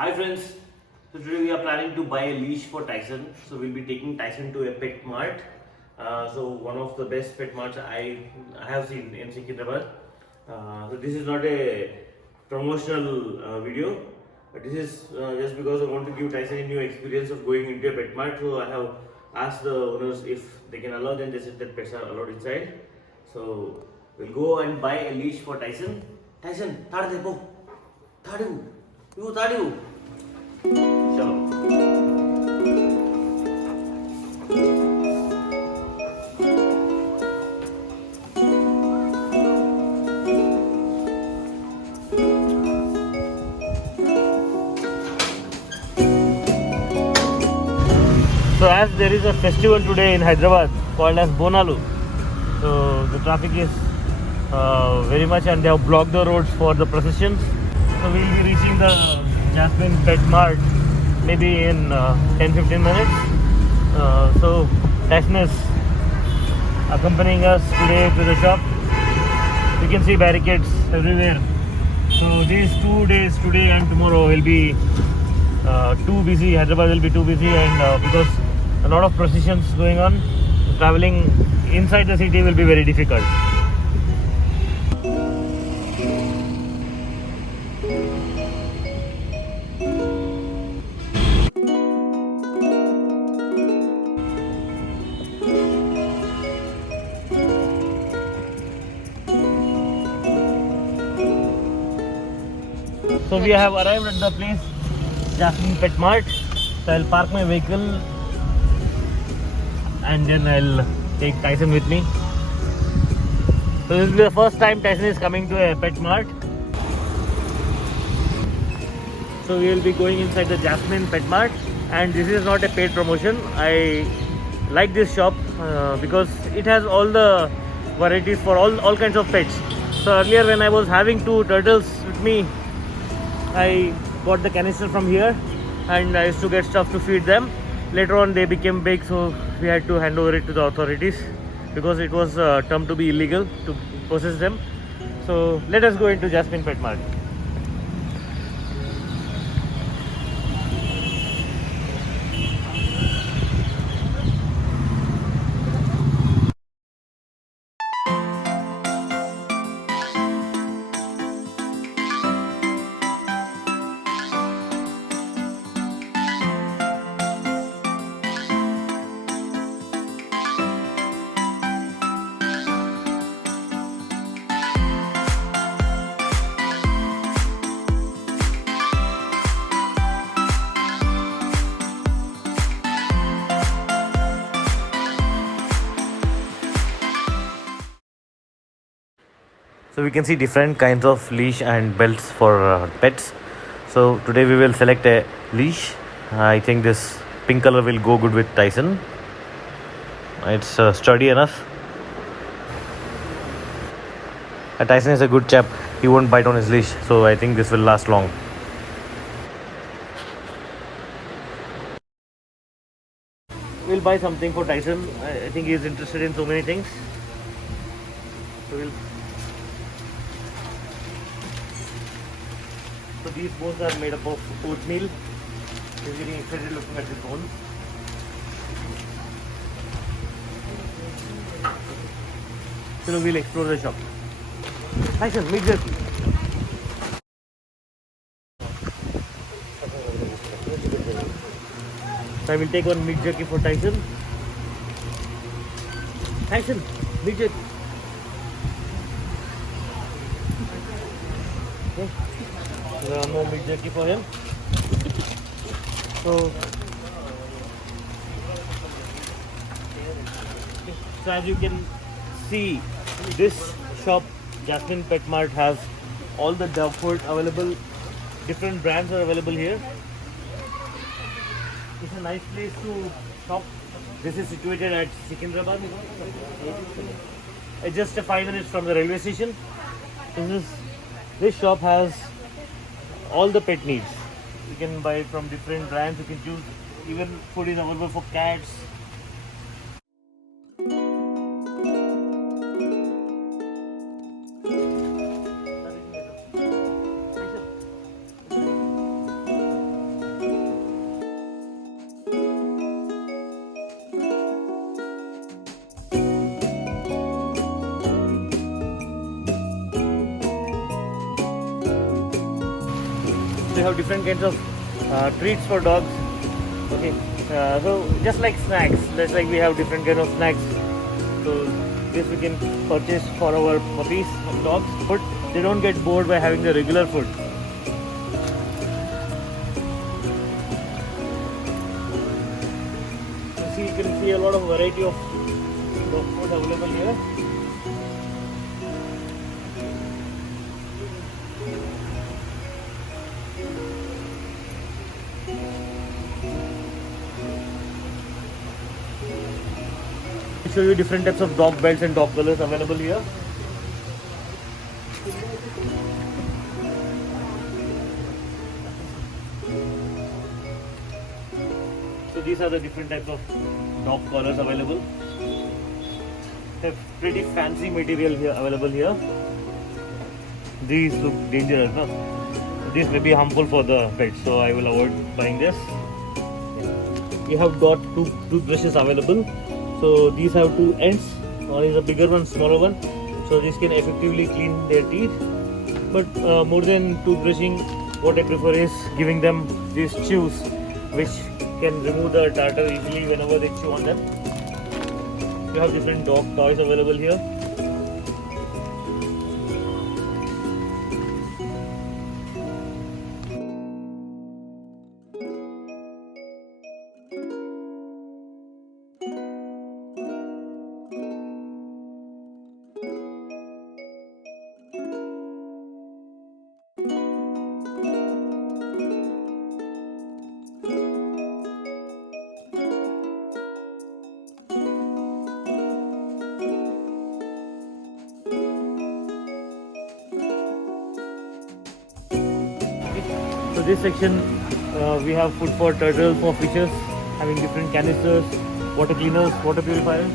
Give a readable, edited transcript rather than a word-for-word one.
Hi friends, so today we are planning to buy a leash for Tyson. So we'll be taking Tyson to a pet mart. So one of the best pet marts I have seen in Secunderabad. So this is not a promotional video, but this is just because I want to give Tyson a new experience of going into a pet mart. So I have asked the owners if they can allow them. They said that pets are allowed inside. So we'll go and buy a leash for Tyson. Tyson, ताड़ देखो, ताड़ू, you ताड़ू. चलो. So as there is a festival today in Hyderabad called as Bonalu, so the traffic is very much, and they have blocked the roads for the processions. So we will be reaching the Jasmine Pet Mart maybe in 10-15 minutes. So Tyson is accompanying us today to the shop. You can see barricades everywhere. So these 2 days, today and tomorrow, will be too busy. Hyderabad will be too busy, and because a lot of processions going on, traveling inside the city will be very difficult. So we have arrived at the place, Jasmine Pet Mart. So I'll park my vehicle and then I'll take Tyson with me. So this is the first time Tyson is coming to a pet mart. So we will be going inside the Jasmine Pet Mart, and this is not a paid promotion. I like this shop because it has all the varieties for all kinds of pets. So earlier when I was having 2 turtles with me, I got the canister from here and I used to get stuff to feed them. Later on they became big, so we had to hand over it to the authorities because it was termed to be illegal to possess them. So let us go into Jasmine Pet Mart. So we can see different kinds of leash and belts for pets. So today we will select a leash. I think this pink color will go good with Tyson. It's sturdy enough. Tyson is a good chap. He won't bite on his leash. So I think this will last long. We'll buy something for Tyson. I think he is interested in so many things. So these bones are made up of oatmeal. He's getting excited looking at this bone. So we'll explore the shop. Tyson, meet jerky. So I will take one meat jerky for Tyson. Tyson, meat jerky. Okay. There are no meat jerky for him. So as you can see, this shop, Jasmine Pet Mart, has all the dog food available. Different brands are available here. It's a nice place to shop. This is situated at Secunderabad. It's just 5 minutes from the railway station. This shop has all the pet needs. You can buy it from different brands. You can choose. Even food is available for cats. So you have different kinds of treats for dogs. Okay, so just like snacks, just like we have different kind of snacks. So this we can purchase for our puppies and dogs. But they don't get bored by having the regular food. You can see a lot of variety of dog food available here. I'll show you different types of dog belts and dog collars available here. So these are the different types of dog collars available. They have pretty fancy material here available here. These look dangerous, no? These may be harmful for the pets, so I will avoid buying this. We have got two toothbrushes available. So these have two ends. One is a bigger one, smaller one. So this can effectively clean their teeth. But more than toothbrushing, what I prefer is giving them these chews, which can remove the tartar easily whenever they chew on them. You have different dog toys available here. So this section we have food for turtles, for fishes, having different canisters, water cleaners, water purifiers.